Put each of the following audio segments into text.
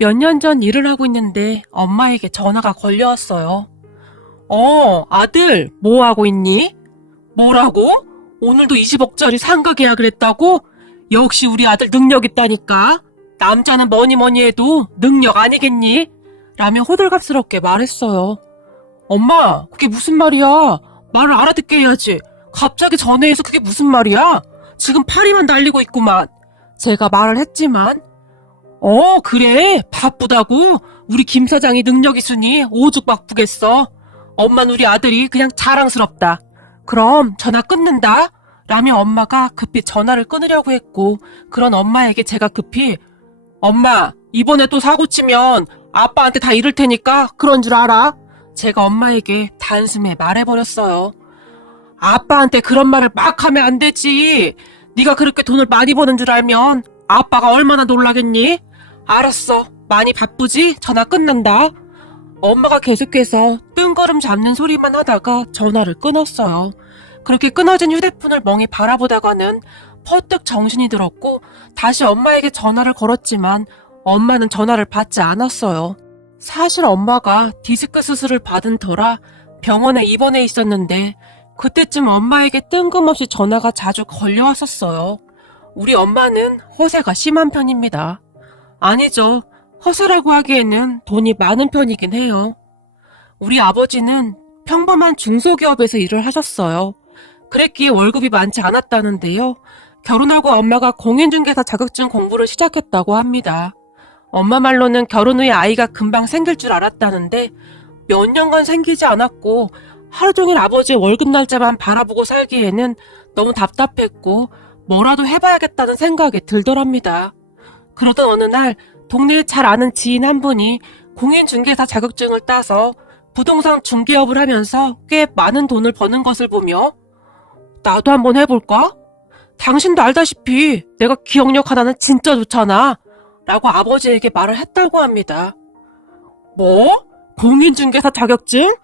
몇 년 전 일을 하고 있는데 엄마에게 전화가 걸려왔어요. 아들, 뭐 하고 있니? 뭐라고? 오늘도 20억짜리 상가 계약을 했다고? 역시 우리 아들 능력 있다니까. 남자는 뭐니 해도 능력 아니겠니? 라며 호들갑스럽게 말했어요. 엄마, 그게 무슨 말이야? 말을 알아듣게 해야지. 갑자기 전화해서 그게 무슨 말이야? 지금 파리만 날리고 있구만. 제가 말을 했지만 그래. 바쁘다고? 우리 김 사장이 능력 있으니 오죽 바쁘겠어. 엄마는 우리 아들이 그냥 자랑스럽다. 그럼 전화 끊는다. 라며 엄마가 급히 전화를 끊으려고 했고, 그런 엄마에게 제가 급히 엄마, 이번에 또 사고 치면 아빠한테 다 이럴 테니까 그런 줄 알아? 제가 엄마에게 단숨에 말해버렸어요. 아빠한테 그런 말을 막 하면 안 되지. 네가 그렇게 돈을 많이 버는 줄 알면 아빠가 얼마나 놀라겠니? 알았어. 많이 바쁘지? 전화 끝난다. 엄마가 계속해서 뜬걸음 잡는 소리만 하다가 전화를 끊었어요. 그렇게 끊어진 휴대폰을 멍히 바라보다가는 퍼뜩 정신이 들었고 다시 엄마에게 전화를 걸었지만 엄마는 전화를 받지 않았어요. 사실 엄마가 디스크 수술을 받은 터라 병원에 입원해 있었는데 그때쯤 엄마에게 뜬금없이 전화가 자주 걸려왔었어요. 우리 엄마는 허세가 심한 편입니다. 아니죠. 허세라고 하기에는 돈이 많은 편이긴 해요. 우리 아버지는 평범한 중소기업에서 일을 하셨어요. 그랬기에 월급이 많지 않았다는데요. 결혼하고 엄마가 공인중개사 자격증 공부를 시작했다고 합니다. 엄마 말로는 결혼 후에 아이가 금방 생길 줄 알았다는데 몇 년간 생기지 않았고 하루 종일 아버지의 월급 날짜만 바라보고 살기에는 너무 답답했고 뭐라도 해봐야겠다는 생각이 들더랍니다. 그러던 어느 날 동네에 잘 아는 지인 한 분이 공인중개사 자격증을 따서 부동산 중개업을 하면서 꽤 많은 돈을 버는 것을 보며 나도 한번 해볼까? 당신도 알다시피 내가 기억력 하나는 진짜 좋잖아. 라고 아버지에게 말을 했다고 합니다. 뭐? 공인중개사 자격증?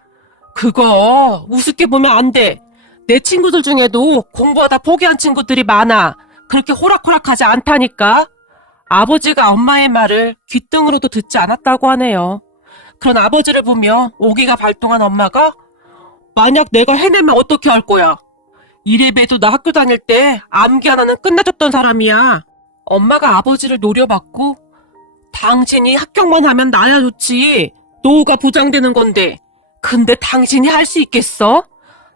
그거 우습게 보면 안 돼. 내 친구들 중에도 공부하다 포기한 친구들이 많아. 그렇게 호락호락하지 않다니까. 아버지가 엄마의 말을 귓등으로도 듣지 않았다고 하네요. 그런 아버지를 보며 오기가 발동한 엄마가 만약 내가 해내면 어떻게 할 거야? 이래봬도 나 학교 다닐 때 암기 하나는 끝내줬던 사람이야. 엄마가 아버지를 노려봤고 당신이 합격만 하면 나야 좋지. 노후가 보장되는 건데. 근데 당신이 할 수 있겠어?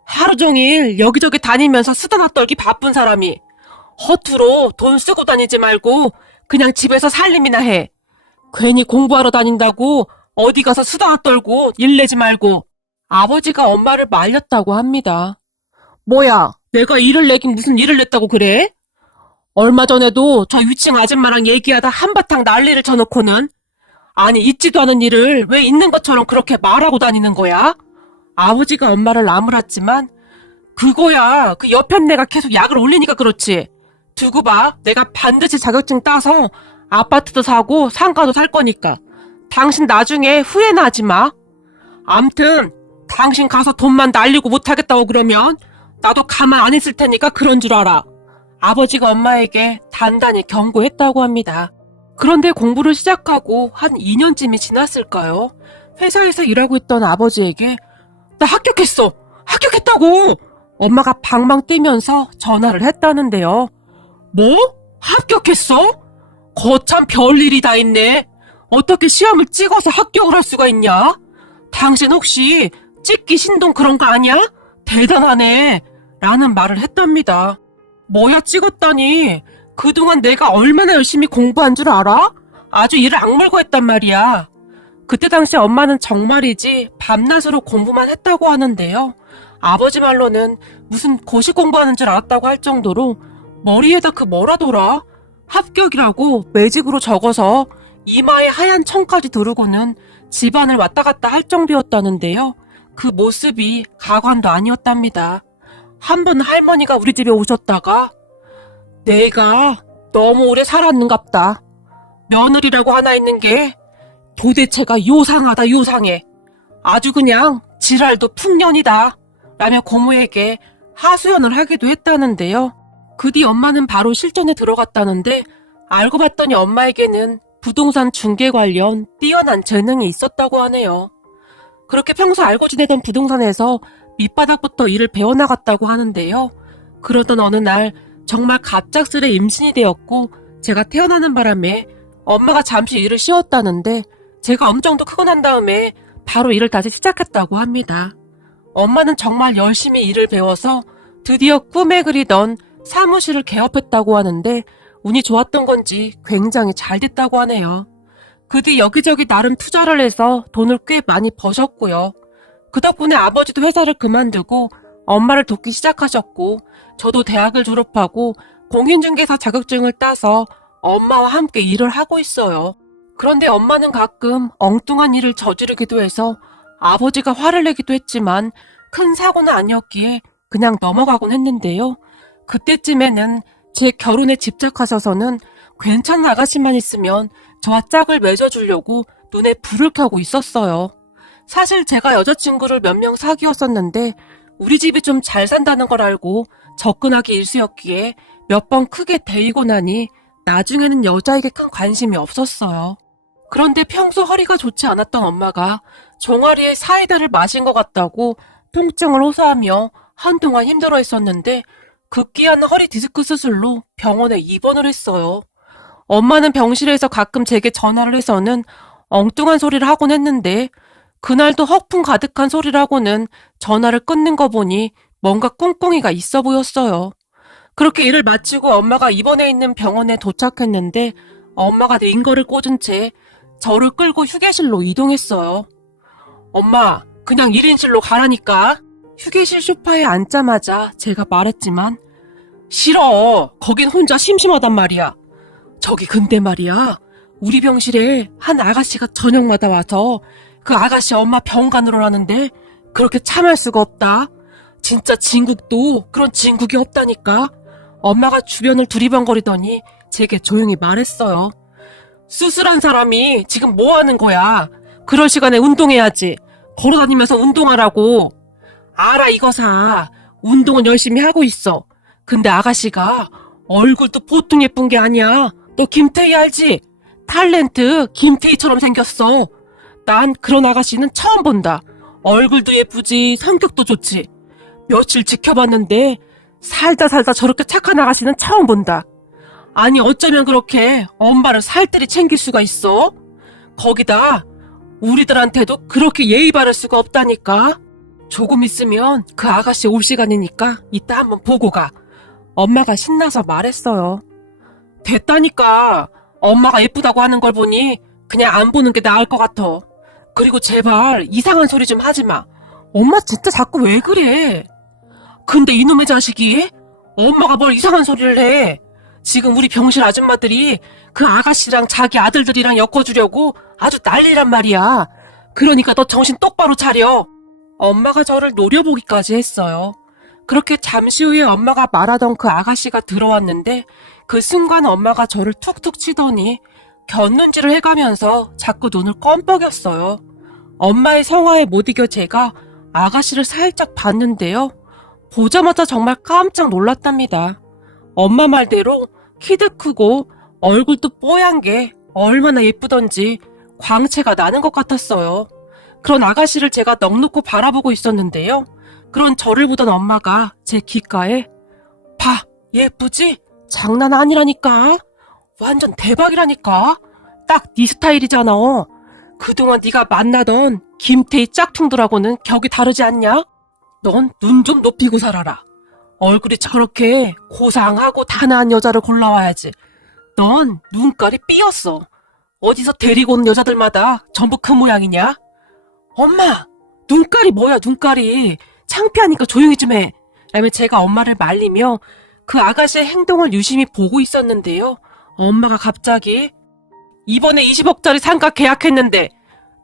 하루 종일 여기저기 다니면서 수다나 떨기 바쁜 사람이 허투루 돈 쓰고 다니지 말고 그냥 집에서 살림이나 해. 괜히 공부하러 다닌다고 어디 가서 수다나 떨고 일내지 말고. 아버지가 엄마를 말렸다고 합니다. 뭐야, 내가 일을 내긴 무슨 일을 냈다고 그래? 얼마 전에도 저 위층 아줌마랑 얘기하다 한바탕 난리를 쳐놓고는 아니 있지도 않은 일을 왜 있는 것처럼 그렇게 말하고 다니는 거야? 아버지가 엄마를 나무랐지만 그거야 그 옆에 내가 계속 약을 올리니까 그렇지. 두고 봐. 내가 반드시 자격증 따서 아파트도 사고 상가도 살 거니까. 당신 나중에 후회나 하지 마. 암튼 당신 가서 돈만 날리고 못하겠다고 그러면 나도 가만 안 있을 테니까 그런 줄 알아. 아버지가 엄마에게 단단히 경고했다고 합니다. 그런데 공부를 시작하고 한 2년쯤이 지났을까요? 회사에서 일하고 있던 아버지에게 나 합격했어! 합격했다고! 엄마가 방방 뛰면서 전화를 했다는데요. 뭐? 합격했어? 거참 별일이 다 있네. 어떻게 시험을 찍어서 합격을 할 수가 있냐? 당신 혹시 찍기 신동 그런 거 아니야? 대단하네. 라는 말을 했답니다. 뭐야 찍었다니. 그동안 내가 얼마나 열심히 공부한 줄 알아? 아주 일을 악물고 했단 말이야. 그때 당시 엄마는 정말이지 밤낮으로 공부만 했다고 하는데요. 아버지 말로는 무슨 고시 공부하는 줄 알았다고 할 정도로 머리에다 그 뭐라더라? 합격이라고 매직으로 적어서 이마에 하얀 청까지 두르고는 집안을 왔다 갔다 할 정도였다는데요. 그 모습이 가관도 아니었답니다. 한 번 할머니가 우리 집에 오셨다가 내가 너무 오래 살았는갑다. 며느리라고 하나 있는 게 도대체가 요상하다 요상해. 아주 그냥 지랄도 풍년이다. 라며 고모에게 하소연을 하기도 했다는데요. 그 뒤 엄마는 바로 실전에 들어갔다는데 알고 봤더니 엄마에게는 부동산 중개 관련 뛰어난 재능이 있었다고 하네요. 그렇게 평소 알고 지내던 부동산에서 밑바닥부터 일을 배워나갔다고 하는데요. 그러던 어느 날 정말 갑작스레 임신이 되었고 제가 태어나는 바람에 엄마가 잠시 일을 쉬었다는데 제가 엄청도 크고 난 다음에 바로 일을 다시 시작했다고 합니다. 엄마는 정말 열심히 일을 배워서 드디어 꿈에 그리던 사무실을 개업했다고 하는데 운이 좋았던 건지 굉장히 잘 됐다고 하네요. 그 뒤 여기저기 나름 투자를 해서 돈을 꽤 많이 버셨고요. 그 덕분에 아버지도 회사를 그만두고 엄마를 돕기 시작하셨고 저도 대학을 졸업하고 공인중개사 자격증을 따서 엄마와 함께 일을 하고 있어요. 그런데 엄마는 가끔 엉뚱한 일을 저지르기도 해서 아버지가 화를 내기도 했지만 큰 사고는 아니었기에 그냥 넘어가곤 했는데요. 그때쯤에는 제 결혼에 집착하셔서는 괜찮은 아가씨만 있으면 저와 짝을 맺어주려고 눈에 불을 켜고 있었어요. 사실 제가 여자친구를 몇 명 사귀었었는데 우리 집이 좀 잘 산다는 걸 알고 접근하기 일쑤였기에 몇 번 크게 데이고 나니 나중에는 여자에게 큰 관심이 없었어요. 그런데 평소 허리가 좋지 않았던 엄마가 종아리에 사이다를 마신 것 같다고 통증을 호소하며 한동안 힘들어했었는데 급기야 허리 디스크 수술로 병원에 입원을 했어요. 엄마는 병실에서 가끔 제게 전화를 해서는 엉뚱한 소리를 하곤 했는데 그날도 허풍 가득한 소리를 하고는 전화를 끊는 거 보니 뭔가 꿍꿍이가 있어 보였어요. 그렇게 일을 마치고 엄마가 입원해 있는 병원에 도착했는데 엄마가 링거를 꽂은 채 저를 끌고 휴게실로 이동했어요. 엄마, 그냥 1인실로 가라니까. 휴게실 소파에 앉자마자 제가 말했지만 싫어. 거긴 혼자 심심하단 말이야. 저기 근데 말이야. 우리 병실에 한 아가씨가 저녁마다 와서 그 아가씨 엄마 병 가느라는데 그렇게 참을 수가 없다. 진짜 진국도 그런 진국이 없다니까. 엄마가 주변을 두리번거리더니 제게 조용히 말했어요. 수술한 사람이 지금 뭐 하는 거야? 그럴 시간에 운동해야지. 걸어다니면서 운동하라고. 알아 이거사. 운동은 열심히 하고 있어. 근데 아가씨가 얼굴도 보통 예쁜 게 아니야. 너 김태희 알지? 탤런트 김태희처럼 생겼어. 난 그런 아가씨는 처음 본다. 얼굴도 예쁘지 성격도 좋지. 며칠 지켜봤는데 살다 저렇게 착한 아가씨는 처음 본다. 아니 어쩌면 그렇게 엄마를 살뜰히 챙길 수가 있어? 거기다 우리들한테도 그렇게 예의 바를 수가 없다니까. 조금 있으면 그 아가씨 올 시간이니까 이따 한번 보고 가. 엄마가 신나서 말했어요. 됐다니까. 엄마가 예쁘다고 하는 걸 보니 그냥 안 보는 게 나을 것 같아. 그리고 제발 이상한 소리 좀 하지 마. 엄마 진짜 자꾸 왜 그래? 근데 이놈의 자식이 엄마가 뭘 이상한 소리를 해. 지금 우리 병실 아줌마들이 그 아가씨랑 자기 아들들이랑 엮어주려고 아주 난리란 말이야. 그러니까 너 정신 똑바로 차려. 엄마가 저를 노려보기까지 했어요. 그렇게 잠시 후에 엄마가 말하던 그 아가씨가 들어왔는데 그 순간 엄마가 저를 툭툭 치더니 곁눈질을 해가면서 자꾸 눈을 껌뻑였어요. 엄마의 성화에 못 이겨 제가 아가씨를 살짝 봤는데요. 보자마자 정말 깜짝 놀랐답니다. 엄마 말대로 키도 크고 얼굴도 뽀얀 게 얼마나 예쁘던지 광채가 나는 것 같았어요. 그런 아가씨를 제가 넋놓고 바라보고 있었는데요. 그런 저를 보던 엄마가 제 귓가에 봐, 예쁘지? 장난 아니라니까. 완전 대박이라니까. 딱 네 스타일이잖아. 그동안 네가 만나던 김태희 짝퉁들하고는 격이 다르지 않냐? 넌 눈 좀 높이고 살아라. 얼굴이 저렇게 고상하고 단아한 여자를 골라와야지. 넌 눈깔이 삐었어. 어디서 데리고 온 여자들마다 전부 그 모양이냐? 엄마, 눈깔이 뭐야 눈깔이. 창피하니까 조용히 좀 해. 라며 제가 엄마를 말리며 그 아가씨의 행동을 유심히 보고 있었는데요. 엄마가 갑자기 이번에 20억짜리 상가 계약했는데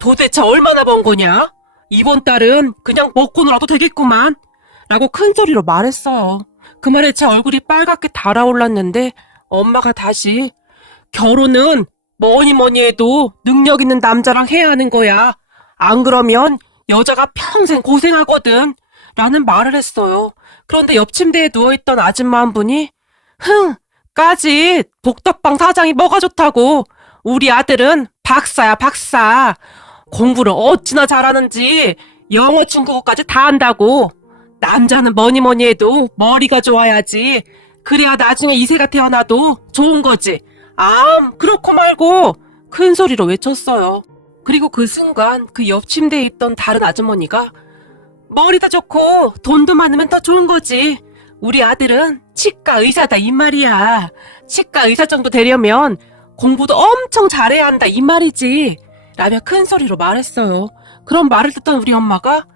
도대체 얼마나 번 거냐? 이번 달은 그냥 먹고 놀아도 되겠구만. 라고 큰 소리로 말했어요. 그 말에 제 얼굴이 빨갛게 달아올랐는데 엄마가 다시 결혼은 뭐니 해도 능력 있는 남자랑 해야 하는 거야. 안 그러면 여자가 평생 고생하거든. 라는 말을 했어요. 그런데 옆 침대에 누워있던 아줌마 한 분이 까짓 복덕방 사장이 뭐가 좋다고. 우리 아들은 박사야, 박사. 공부를 어찌나 잘하는지 영어, 중국어까지 다 한다고. 남자는 뭐니 뭐니 해도 머리가 좋아야지. 그래야 나중에 이세가 태어나도 좋은 거지. 그렇고 말고 큰 소리로 외쳤어요. 그리고 그 순간 그 옆 침대에 있던 다른 아주머니가 머리도 좋고 돈도 많으면 더 좋은 거지. 우리 아들은 치과 의사다 이 말이야. 치과 의사 정도 되려면 공부도 엄청 잘해야 한다 이 말이지. 라며 큰 소리로 말했어요. 그런 말을 듣던 우리 엄마가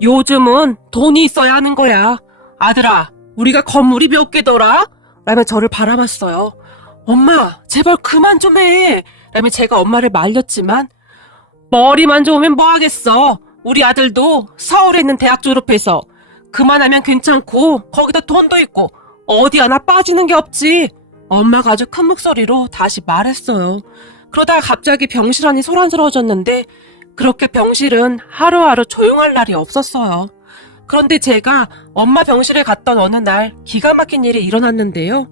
요즘은 돈이 있어야 하는 거야. 아들아, 우리가 건물이 몇 개더라? 라며 저를 바라봤어요. 엄마, 제발 그만 좀 해. 라며 제가 엄마를 말렸지만 머리만 좋으면 뭐 하겠어. 우리 아들도 서울에 있는 대학 졸업해서 그만하면 괜찮고 거기다 돈도 있고 어디 하나 빠지는 게 없지. 엄마가 아주 큰 목소리로 다시 말했어요. 그러다가 갑자기 병실 안이 소란스러워졌는데 그렇게 병실은 하루하루 조용할 날이 없었어요. 그런데 제가 엄마 병실에 갔던 어느 날 기가 막힌 일이 일어났는데요.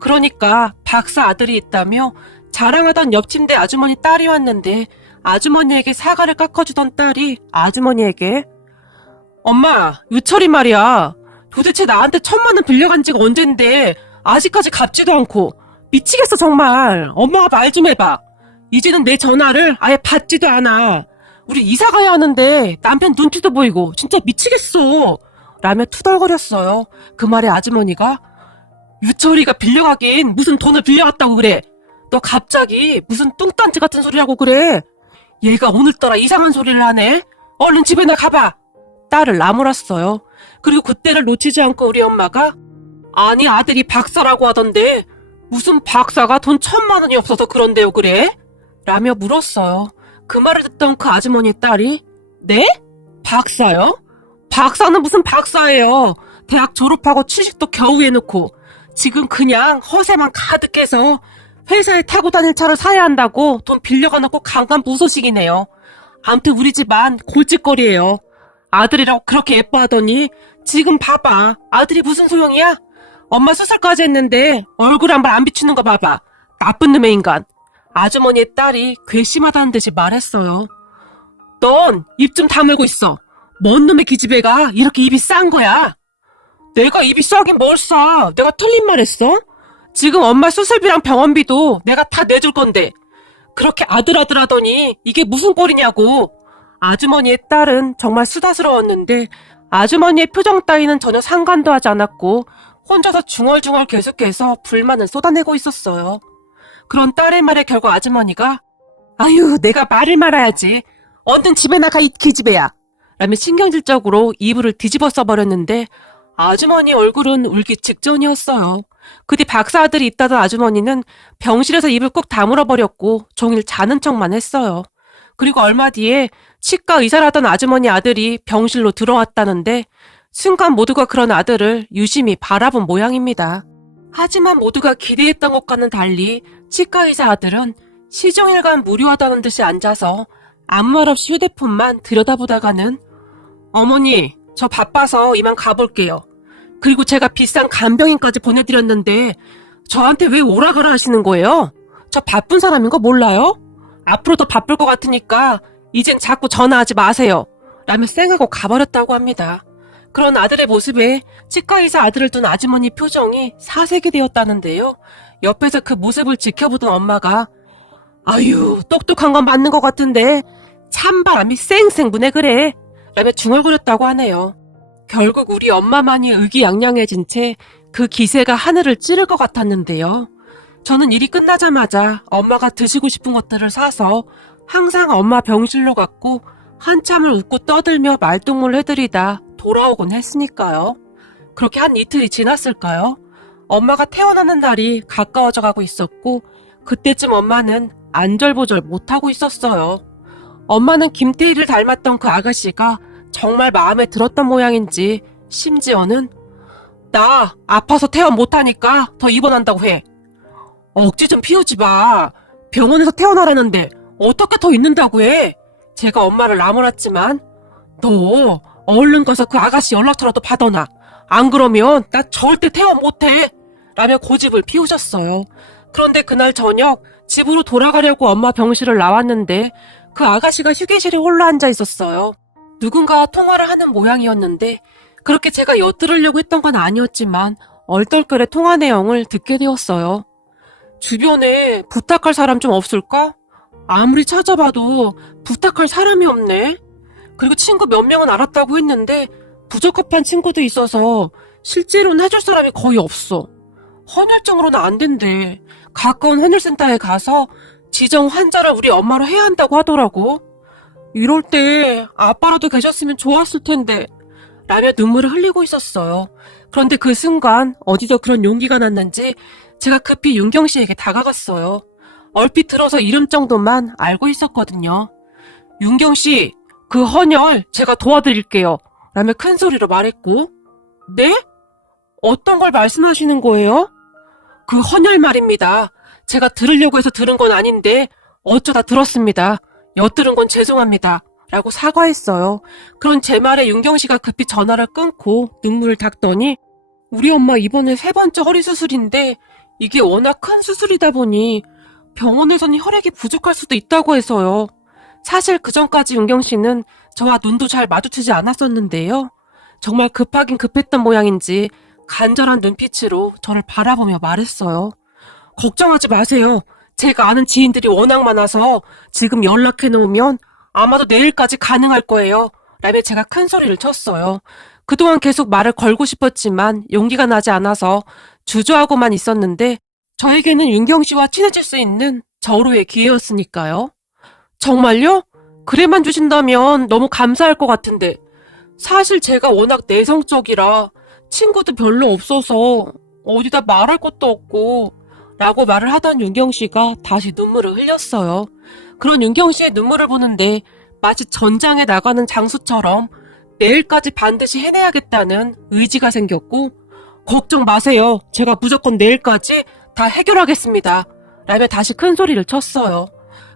그러니까 박사 아들이 있다며 자랑하던 옆 침대 아주머니 딸이 왔는데 아주머니에게 사과를 깎아주던 딸이 아주머니에게 엄마, 유철이 말이야. 도대체 나한테 1,000만 원 빌려간 지가 언젠데 아직까지 갚지도 않고 미치겠어 정말. 엄마가 말 좀 해봐. 이제는 내 전화를 아예 받지도 않아. 우리 이사 가야 하는데 남편 눈치도 보이고 진짜 미치겠어. 라며 투덜거렸어요. 그 말에 아주머니가 유철이가 빌려가긴 무슨 돈을 빌려갔다고 그래. 너 갑자기 무슨 뚱딴지 같은 소리라고 그래. 얘가 오늘따라 이상한 소리를 하네. 얼른 집에나 가봐. 딸을 나무랐어요. 그리고 그때를 놓치지 않고 우리 엄마가 아니 아들이 박사라고 하던데 무슨 박사가 돈 1,000만 원이 없어서 그런데요 그래? 라며 물었어요. 그 말을 듣던 그 아주머니 딸이 네? 박사요? 박사는 무슨 박사예요. 대학 졸업하고 취직도 겨우 해놓고 지금 그냥 허세만 가득해서 회사에 타고 다닐 차를 사야 한다고 돈 빌려가 놓고 강간무소식이네요. 암튼 우리 집안 골칫거리예요. 아들이라고 그렇게 예뻐하더니 지금 봐봐. 아들이 무슨 소용이야? 엄마 수술까지 했는데 얼굴 한 번 안 비추는 거 봐봐. 나쁜 놈의 인간. 아주머니의 딸이 괘씸하다는 듯이 말했어요. 넌 입 좀 다물고 있어. 뭔 놈의 기집애가 이렇게 입이 싼 거야. 내가 입이 싸긴 뭘 싸. 내가 틀린 말 했어? 지금 엄마 수술비랑 병원비도 내가 다 내줄 건데 그렇게 아들아들 하더니 이게 무슨 꼴이냐고. 아주머니의 딸은 정말 수다스러웠는데 아주머니의 표정 따위는 전혀 상관도 하지 않았고 혼자서 중얼중얼 계속해서 불만을 쏟아내고 있었어요. 그런 딸의 말에 결국 아주머니가 아유 내가 말을 말아야지. 얼른 집에 나가 이 기집애야. 라며 신경질적으로 이불을 뒤집어 써버렸는데 아주머니 얼굴은 울기 직전이었어요. 그 뒤 박사 아들이 있다던 아주머니는 병실에서 입을 꾹 다물어버렸고 종일 자는 척만 했어요. 그리고 얼마 뒤에 치과 의사라던 아주머니 아들이 병실로 들어왔다는데 순간 모두가 그런 아들을 유심히 바라본 모양입니다. 하지만 모두가 기대했던 것과는 달리 치과 의사 아들은 시종일관 무료하다는 듯이 앉아서 아무 말 없이 휴대폰만 들여다보다가는 어머니, 저 바빠서 이만 가볼게요. 그리고 제가 비싼 간병인까지 보내드렸는데 저한테 왜 오라가라 하시는 거예요? 저 바쁜 사람인 거 몰라요? 앞으로 더 바쁠 것 같으니까 이젠 자꾸 전화하지 마세요. 라며 쌩하고 가버렸다고 합니다. 그런 아들의 모습에 치과의사 아들을 둔 아주머니 표정이 사색이 되었다는데요. 옆에서 그 모습을 지켜보던 엄마가 아유 똑똑한 건 맞는 것 같은데 찬바람이 쌩쌩 부네 그래. 라며 중얼거렸다고 하네요. 결국 우리 엄마만이 의기양양해진 채 그 기세가 하늘을 찌를 것 같았는데요. 저는 일이 끝나자마자 엄마가 드시고 싶은 것들을 사서 항상 엄마 병실로 갔고 한참을 웃고 떠들며 말동무를 해드리다 돌아오곤 했으니까요. 그렇게 한 이틀이 지났을까요? 엄마가 태어나는 날이 가까워져 가고 있었고 그때쯤 엄마는 안절보절 못하고 있었어요. 엄마는 김태희를 닮았던 그 아가씨가 정말 마음에 들었던 모양인지 심지어는 나 아파서 퇴원 못하니까 더 입원한다고 해. 억지 좀 피우지 마. 병원에서 퇴원하라는데 어떻게 더 있는다고 해. 제가 엄마를 나무랐지만 너 얼른 가서 그 아가씨 연락처라도 받아놔. 안 그러면 나 절대 퇴원 못해. 라며 고집을 피우셨어요. 그런데 그날 저녁 집으로 돌아가려고 엄마 병실을 나왔는데 그 아가씨가 휴게실에 홀로 앉아 있었어요. 누군가와 통화를 하는 모양이었는데 그렇게 제가 엿들으려고 했던 건 아니었지만 얼떨결에 통화 내용을 듣게 되었어요. 주변에 부탁할 사람 좀 없을까? 아무리 찾아봐도 부탁할 사람이 없네. 그리고 친구 몇 명은 알았다고 했는데 부적합한 친구도 있어서 실제로는 해줄 사람이 거의 없어. 헌혈증으로는 안 된대. 가까운 헌혈센터에 가서 지정 환자를 우리 엄마로 해야 한다고 하더라고. 이럴 때 아빠라도 계셨으면 좋았을 텐데 라며 눈물을 흘리고 있었어요. 그런데 그 순간 어디서 그런 용기가 났는지 제가 급히 윤경 씨에게 다가갔어요. 얼핏 들어서 이름 정도만 알고 있었거든요. 윤경 씨, 그 헌혈 제가 도와드릴게요. 라며 큰 소리로 말했고, 네? 어떤 걸 말씀하시는 거예요? 그 헌혈 말입니다. 제가 들으려고 해서 들은 건 아닌데 어쩌다 들었습니다. 엿들은 건 죄송합니다. 라고 사과했어요. 그런 제 말에 윤경 씨가 급히 전화를 끊고 눈물을 닦더니 우리 엄마 이번에 3번째 허리 수술인데 이게 워낙 큰 수술이다 보니 병원에서는 혈액이 부족할 수도 있다고 해서요. 사실 그전까지 윤경 씨는 저와 눈도 잘 마주치지 않았었는데요. 정말 급하긴 급했던 모양인지 간절한 눈빛으로 저를 바라보며 말했어요. 걱정하지 마세요. 제가 아는 지인들이 워낙 많아서 지금 연락해 놓으면 아마도 내일까지 가능할 거예요. 라며 제가 큰 소리를 쳤어요. 그동안 계속 말을 걸고 싶었지만 용기가 나지 않아서 주저하고만 있었는데 저에게는 윤경 씨와 친해질 수 있는 절호의 기회였으니까요. 정말요? 그래만 주신다면 너무 감사할 것 같은데 사실 제가 워낙 내성적이라 친구도 별로 없어서 어디다 말할 것도 없고 라고 말을 하던 윤경 씨가 다시 눈물을 흘렸어요. 그런 윤경 씨의 눈물을 보는데 마치 전장에 나가는 장수처럼 내일까지 반드시 해내야겠다는 의지가 생겼고 걱정 마세요. 제가 무조건 내일까지 다 해결하겠습니다. 라며 다시 큰 소리를 쳤어요.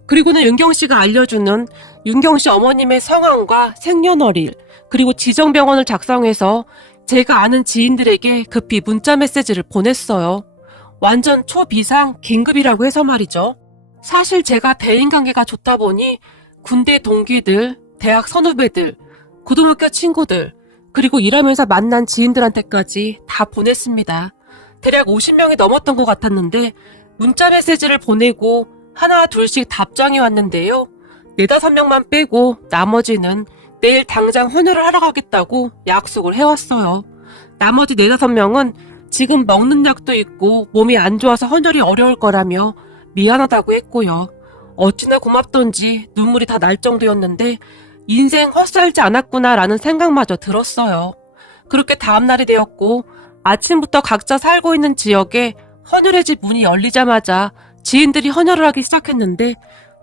그리고는 윤경 씨가 알려주는 윤경 씨 어머님의 성함과 생년월일 그리고 지정병원을 작성해서 제가 아는 지인들에게 급히 문자 메시지를 보냈어요. 완전 초비상 긴급이라고 해서 말이죠. 사실 제가 대인관계가 좋다 보니 군대 동기들, 대학 선후배들, 고등학교 친구들, 그리고 일하면서 만난 지인들한테까지 다 보냈습니다. 대략 50명이 넘었던 것 같았는데 문자 메시지를 보내고 하나 둘씩 답장이 왔는데요. 4-5명만 빼고 나머지는 내일 당장 헌혈을 하러 가겠다고 약속을 해왔어요. 나머지 4-5명은 지금 먹는 약도 있고 몸이 안 좋아서 헌혈이 어려울 거라며 미안하다고 했고요. 어찌나 고맙던지 눈물이 다 날 정도였는데 인생 헛살지 않았구나라는 생각마저 들었어요. 그렇게 다음날이 되었고 아침부터 각자 살고 있는 지역에 헌혈의 집 문이 열리자마자 지인들이 헌혈을 하기 시작했는데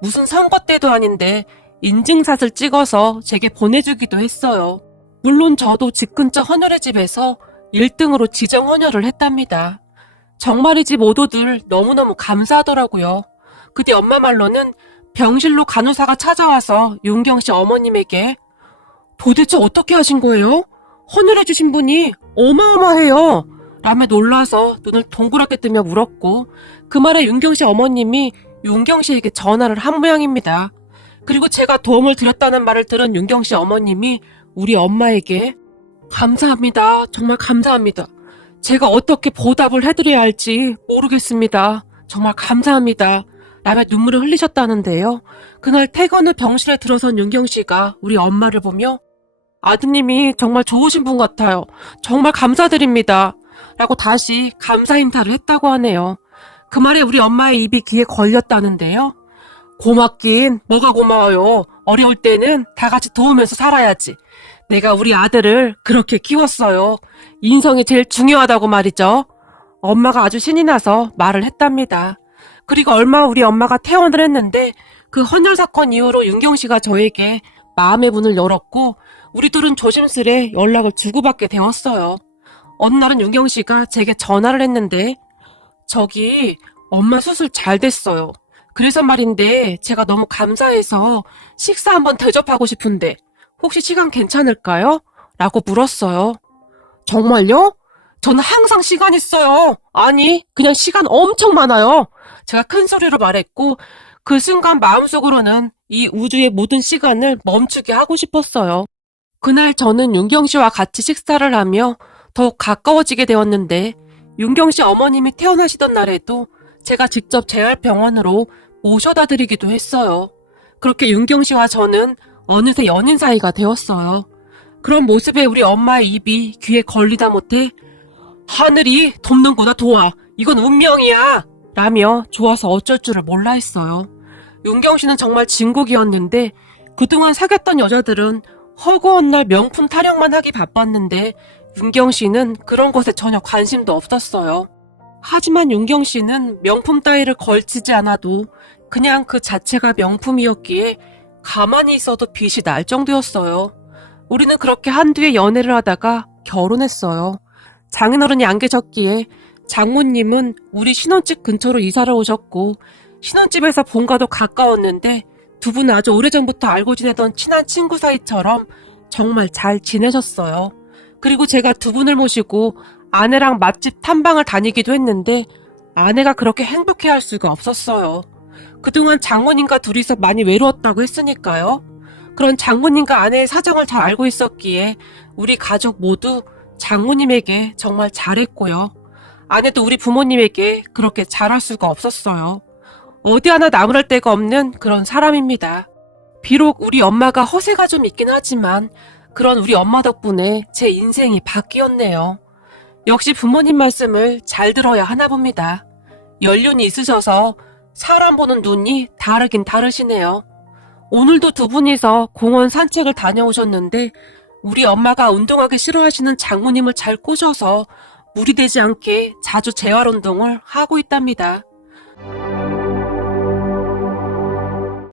무슨 선거 때도 아닌데 인증샷을 찍어서 제게 보내주기도 했어요. 물론 저도 집 근처 헌혈의 집에서 1등으로 지정 헌혈을 했답니다. 정말이지 모두들 너무너무 감사하더라고요. 그 뒤 엄마 말로는 병실로 간호사가 찾아와서 윤경 씨 어머님에게 도대체 어떻게 하신 거예요? 헌혈해주신 분이 어마어마해요. 라며 놀라서 눈을 동그랗게 뜨며 물었고 그 말에 윤경 씨 어머님이 윤경 씨에게 전화를 한 모양입니다. 그리고 제가 도움을 드렸다는 말을 들은 윤경 씨 어머님이 우리 엄마에게 감사합니다. 정말 감사합니다. 제가 어떻게 보답을 해드려야 할지 모르겠습니다. 정말 감사합니다. 라며 눈물을 흘리셨다는데요. 그날 퇴근 후 병실에 들어선 윤경 씨가 우리 엄마를 보며 아드님이 정말 좋으신 분 같아요. 정말 감사드립니다. 라고 다시 감사 인사를 했다고 하네요. 그 말에 우리 엄마의 입이 귀에 걸렸다는데요. 고맙긴 뭐가 고마워요. 어려울 때는 다 같이 도우면서 살아야지. 내가 우리 아들을 그렇게 키웠어요. 인성이 제일 중요하다고 말이죠. 엄마가 아주 신이 나서 말을 했답니다. 그리고 얼마 후 우리 엄마가 퇴원을 했는데 그 헌혈 사건 이후로 윤경 씨가 저에게 마음의 문을 열었고 우리 둘은 조심스레 연락을 주고받게 되었어요. 어느 날은 윤경 씨가 제게 전화를 했는데 저기 엄마 수술 잘 됐어요. 그래서 말인데 제가 너무 감사해서 식사 한번 대접하고 싶은데 혹시 시간 괜찮을까요? 라고 물었어요. 정말요? 저는 항상 시간 있어요. 아니 그냥 시간 엄청 많아요. 제가 큰 소리로 말했고 그 순간 마음속으로는 이 우주의 모든 시간을 멈추게 하고 싶었어요. 그날 저는 윤경 씨와 같이 식사를 하며 더욱 가까워지게 되었는데 윤경 씨 어머님이 퇴원하시던 날에도 제가 직접 재활병원으로 모셔다 드리기도 했어요. 그렇게 윤경 씨와 저는 어느새 연인 사이가 되었어요. 그런 모습에 우리 엄마의 입이 귀에 걸리다 못해 하늘이 돕는구나 도와. 이건 운명이야. 라며 좋아서 어쩔 줄을 몰라 했어요. 윤경 씨는 정말 진국이었는데 그동안 사귀었던 여자들은 허구한 날 명품 타령만 하기 바빴는데 윤경 씨는 그런 것에 전혀 관심도 없었어요. 하지만 윤경 씨는 명품 따위를 걸치지 않아도 그냥 그 자체가 명품이었기에 가만히 있어도 빛이 날 정도였어요. 우리는 그렇게 한두해 연애를 하다가 결혼했어요. 장인어른이 안 계셨기에 장모님은 우리 신혼집 근처로 이사를 오셨고 신혼집에서 본가도 가까웠는데 두 분은 아주 오래전부터 알고 지내던 친한 친구 사이처럼 정말 잘 지내셨어요. 그리고 제가 두 분을 모시고 아내랑 맛집 탐방을 다니기도 했는데 아내가 그렇게 행복해할 수가 없었어요. 그동안 장모님과 둘이서 많이 외로웠다고 했으니까요. 그런 장모님과 아내의 사정을 잘 알고 있었기에 우리 가족 모두 장모님에게 정말 잘했고요. 아내도 우리 부모님에게 그렇게 잘할 수가 없었어요. 어디 하나 나무랄 데가 없는 그런 사람입니다. 비록 우리 엄마가 허세가 좀 있긴 하지만 그런 우리 엄마 덕분에 제 인생이 바뀌었네요. 역시 부모님 말씀을 잘 들어야 하나 봅니다. 연륜이 있으셔서 사람 보는 눈이 다르긴 다르시네요. 오늘도 두 분이서 공원 산책을 다녀오셨는데 우리 엄마가 운동하기 싫어하시는 장모님을 잘 꼬셔서 무리되지 않게 자주 재활운동을 하고 있답니다.